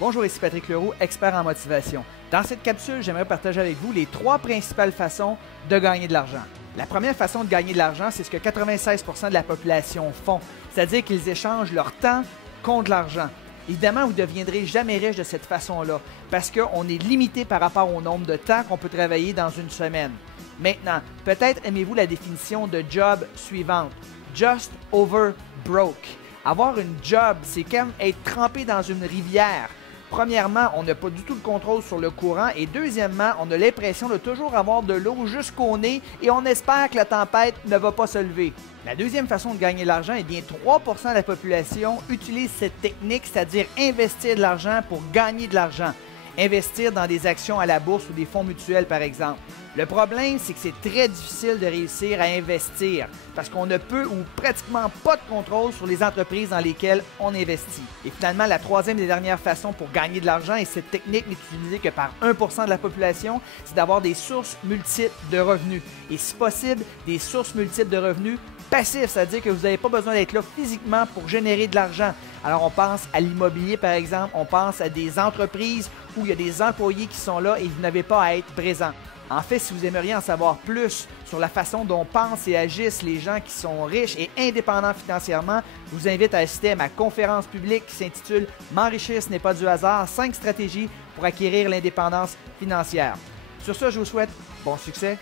Bonjour, ici Patrick Leroux, expert en motivation. Dans cette capsule, j'aimerais partager avec vous les 3 principales façons de gagner de l'argent. La première façon de gagner de l'argent, c'est ce que 96% de la population font, c'est-à-dire qu'ils échangent leur temps contre l'argent. Évidemment, vous ne deviendrez jamais riche de cette façon-là, parce qu'on est limité par rapport au nombre de temps qu'on peut travailler dans une semaine. Maintenant, peut-être aimez-vous la définition de job suivante. Just over broke. Avoir une job, c'est comme être trempé dans une rivière. Premièrement, on n'a pas du tout le contrôle sur le courant et deuxièmement, on a l'impression de toujours avoir de l'eau jusqu'au nez et on espère que la tempête ne va pas se lever. La deuxième façon de gagner de l'argent, eh bien 3% de la population utilise cette technique, c'est-à-dire investir de l'argent pour gagner de l'argent. Investir dans des actions à la bourse ou des fonds mutuels, par exemple. Le problème, c'est que c'est très difficile de réussir à investir parce qu'on ne peut ou pratiquement pas de contrôle sur les entreprises dans lesquelles on investit. Et finalement, la troisième et dernière façon pour gagner de l'argent, et cette technique n'est utilisée que par 1% de la population, c'est d'avoir des sources multiples de revenus. Et si possible, des sources multiples de revenus passifs, c'est-à-dire que vous n'avez pas besoin d'être là physiquement pour générer de l'argent. Alors on pense à l'immobilier par exemple, on pense à des entreprises où il y a des employés qui sont là et vous n'avez pas à être présent. En fait, si vous aimeriez en savoir plus sur la façon dont pensent et agissent les gens qui sont riches et indépendants financièrement, je vous invite à assister à ma conférence publique qui s'intitule « M'enrichir, ce n'est pas du hasard, 5 stratégies pour acquérir l'indépendance financière ». Sur ce, je vous souhaite bon succès